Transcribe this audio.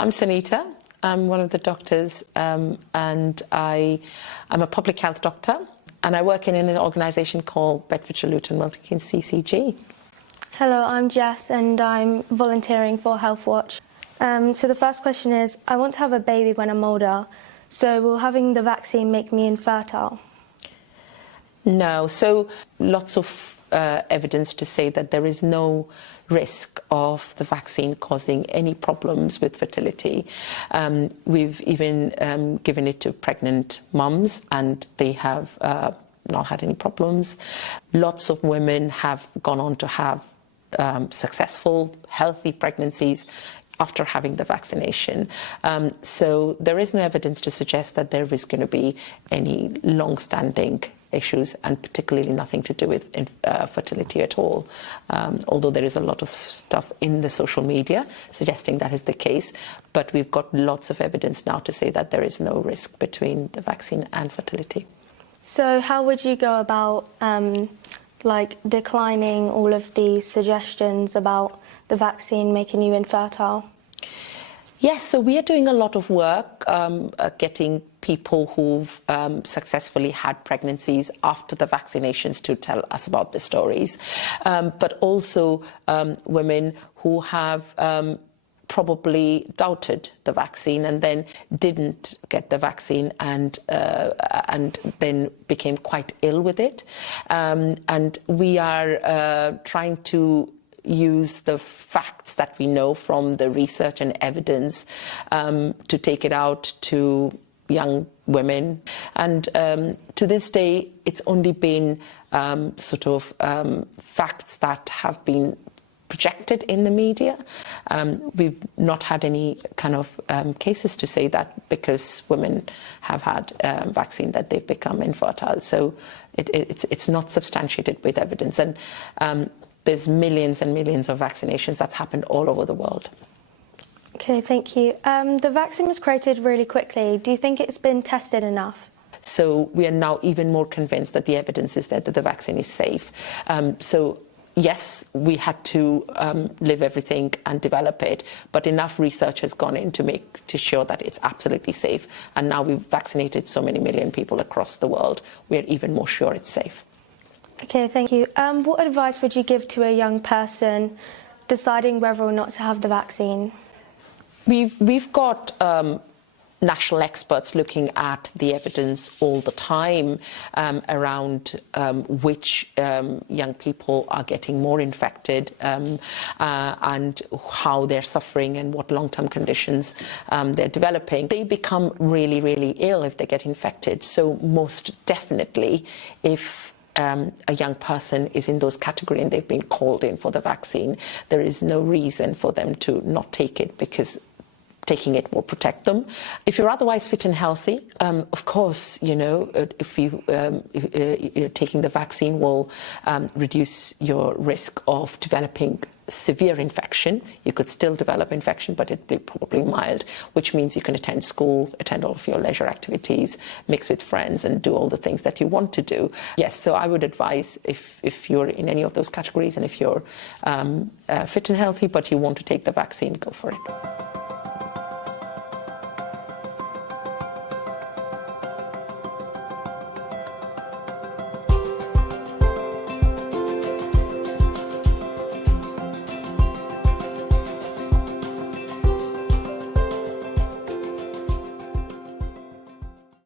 I'm Sanita. I'm one of the doctors, and I'm a public health doctor, and I work in an organisation called Bedfordshire Luton Milton CCG. Hello, I'm Jess, and I'm volunteering for Healthwatch. So the first question is, I want to have a baby when I'm older, so will having the vaccine make me infertile? No, so lots of evidence to say that there is no risk of the vaccine causing any problems with fertility. We've even given it to pregnant mums, and they have not had any problems. Lots of women have gone on to have successful, healthy pregnancies after having the vaccination. So there is no evidence to suggest that there is going to be any long-standing issues, and particularly nothing to do with fertility at all. Although there is a lot of stuff in the social media suggesting that is the case, but we've got lots of evidence now to say that there is no risk between the vaccine and fertility. So how would you go about declining all of these suggestions about the vaccine making you infertile? Yes, so we are doing a lot of work getting people who've successfully had pregnancies after the vaccinations to tell us about the stories, but also women who have probably doubted the vaccine and then didn't get the vaccine and then became quite ill with it. And we are trying to use the facts that we know from the research and evidence to take it out to young women. And to this day, it's only been facts that have been projected in the media. We've not had any kind of cases to say that because women have had vaccine that they've become infertile. So it's not substantiated with evidence. And there's millions and millions of vaccinations that's happened all over the world. Okay, thank you. The vaccine was created really quickly. Do you think it's been tested enough? So we are now even more convinced that the evidence is there that the vaccine is safe. So yes, we had to live everything and develop it, but enough research has gone in to show that it's absolutely safe. And now we've vaccinated so many million people across the world, we're even more sure it's safe. Okay, thank you. What advice would you give to a young person deciding whether or not to have the vaccine? We've got national experts looking at the evidence all the time around which young people are getting more infected and how they're suffering and what long-term conditions they're developing. They become really, really ill if they get infected. So most definitely, if a young person is in those categories and they've been called in for the vaccine, there is no reason for them to not take it, because taking it will protect them. If you're otherwise fit and healthy, of course, if you taking the vaccine will reduce your risk of developing severe infection. You could still develop infection, but it'd be probably mild, which means you can attend school, attend all of your leisure activities, mix with friends, and do all the things that you want to do. Yes, so I would advise, if you're in any of those categories and if you're fit and healthy, but you want to take the vaccine, go for it.